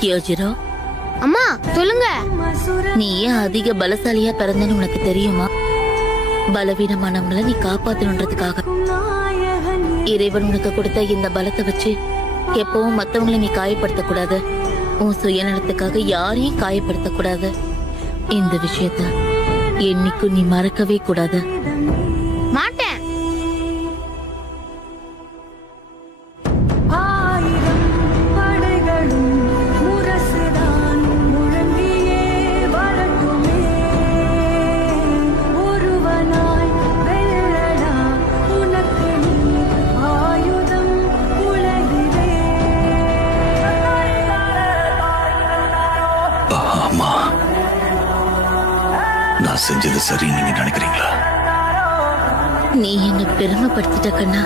யோஜிரோ, அம்மா சொல்லுங்க. நீ ஏன் அதிக பலசாலியா பிறந்தன்னு உனக்கு தெரியுமா? பலவீனமானவங்கள நீ காப்பாத்தணுன்றதுக்காக. இறைவன் உனக்கு கொடுத்த இந்த பலத்தை வச்சு எப்பவும் மத்தவங்களை நீ காயப்படுத்த கூடாது. உன் சுயநலத்துக்காக யாரையும் காயப்படுத்த கூடாது. இந்த விஷயத்த என்னைக்கும் நீ மறக்கவே கூடாது. மாட்டேன். நான் செஞ்சது சரி நீங்க நினைக்கிறீங்களா? நீ என்ன பெருமைப்படுத்திட்ட கண்ணா.